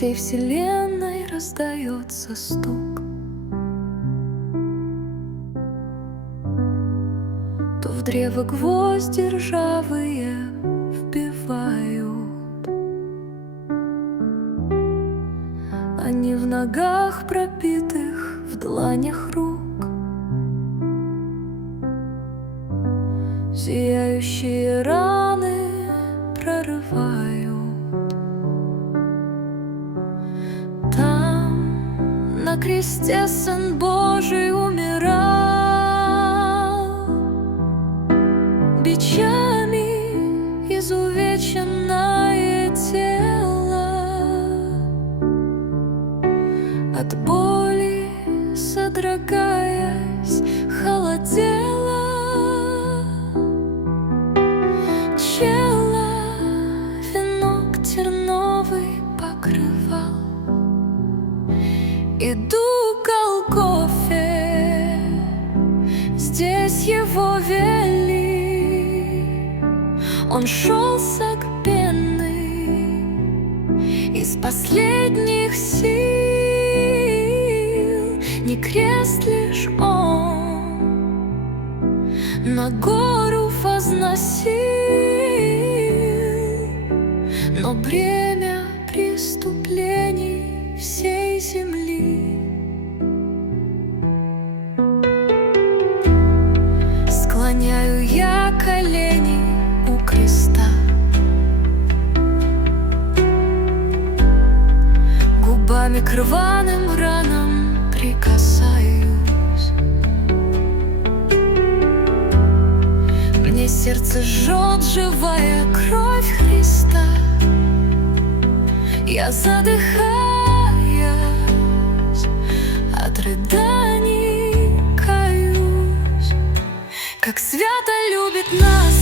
всей вселенной раздается стук. То в древо гвозди ржавые вбивают, они в ногах пропитых, в дланях рук. Зияющие раны прорывают. Там на кресте Сын Божий умирал, бичами изувеченное тело, от боли содрогаясь холодело. Чело венок терновый покрывал, иду к Голгофе, здесь его вели. Он шел согбенный из последних сил, не крест лишь он на гору возносил, но бремя преступлений всей земли склоняю я колени у креста, губами к рваным ранам прикасаюсь. Мне сердце жжет живая кровь Христа. Я задыхаюсь от рыданий, каюсь, как свято любит нас